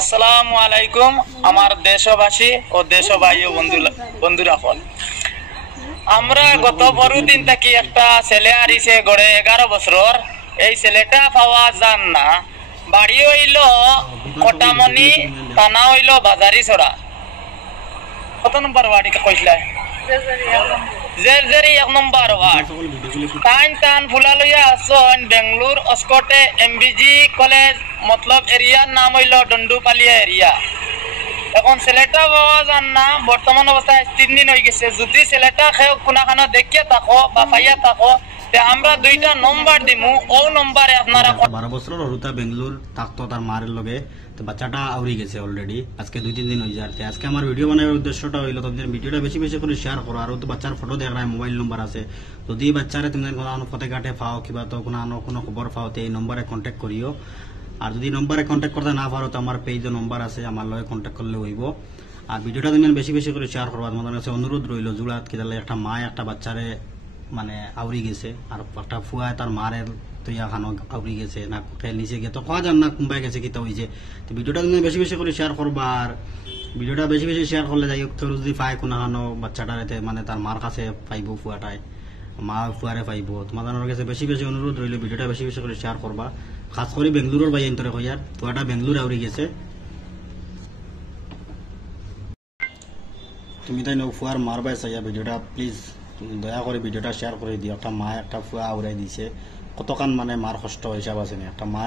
আসসালামু আলাইকুম আমার দেশবাসী ও দেশভাই ও বন্ধুরা হল। আমরা গত পরদিন থেকে একটা ছেলে আরিছে গড়ে 11 বছর। এই ছেলেটা পাওয়া যান না। বাড়ি হইল কটামনি, থানা হইল বাজারি ছড়া। কত নম্বর ওয়ার্ড কইলা? জেরজেরি 1 নম্বর ওয়ার্ড। টান ফুলা লইয়া আসন বেঙ্গলোর অস্কটে এমবিজি কলেজ মতলব এরিয়ার নাম হইল ডন্ডুপালিয়া এরিয়া। এখন ছেলেটা পাওয়া যান না। বর্তমান অবস্থায় 3 দিন হয়ে গেছে। যদি ছেলেটা খেয়ে কোনাখানো দেখিয়া থাকো বা পাইয়া থাকো আমরা 2টা নম্বর দিমু। ও নম্বরে আপনারা 12 বছর হরুতা বেঙ্গলোর থাকতো তার মারের লগে। তো বাচ্চাটা আউরি গেছে অলরেডি। আজকে 2-3 দিন হয়ে যায়। আজকে আমার ভিডিও বানানোর উদ্দেশ্যটা হইলো তোমাদের ভিডিওটা বেশি বেশি করে শেয়ার করো। আর তো বাচ্চার ফটো দেখ রায়, মোবাইল নম্বর আছে। যদি বাচ্চারে তুমি কোনো পথে ঘাটে পাও কিবা তো কোনো খবর পাও তো এই নম্বরে কন্ট্যাক্ট করিও। আর যদি নম্বরে কন্ট্যাক্ট করতে না পারো তো আমার পেজে নম্বর আছে, আমার লগে কন্ট্যাক্ট করলে হইব। আর ভিডিওটা তুমি বেশি বেশি করে শেয়ার করবা। তোমাদের কাছে অনুরোধ রইল, জুড়াত কি একটা মা একটা বাচ্চারে মানে আউরি গেছে আর একটা ফুয়ায় তার মারের তুইয়া খানো আউরি গেছে না কোথায় নিচে গিয়ে তো খাওয়া যান না কুম্বাই গেছে কিতা হয়েছে। তো ভিডিওটা তুমি বেশি বেশি করে শেয়ার করবা। আর ভিডিওটা বেশি বেশি শেয়ার করলে যাই হোক যদি পায় কোনো খানো বাচ্চাটার এতে মানে তার মার কাছে পাইব, ফুয়াটায় মা ফুয়ারে পাইব। তোমাদের কাছে বেশি বেশি অনুরোধ রইল, ভিডিওটা বেশি বেশি করে শেয়ার করবা। খাস করে বেঙ্গলোরের ভাই এন্তরে কইয়ার ফুয়াটা বেঙ্গলোর আউরি গেছে। তুমি তাই ফুয়ার মারবাই চাইয়া ভিডিওটা প্লিজ দয়া করে ভিডিওটা শেয়ার করে দিও। একটা মা একটা ফুয়া উড়াই দিছে, কতক্ষণ মানে মার কষ্ট হিসাব আছে না একটা মা।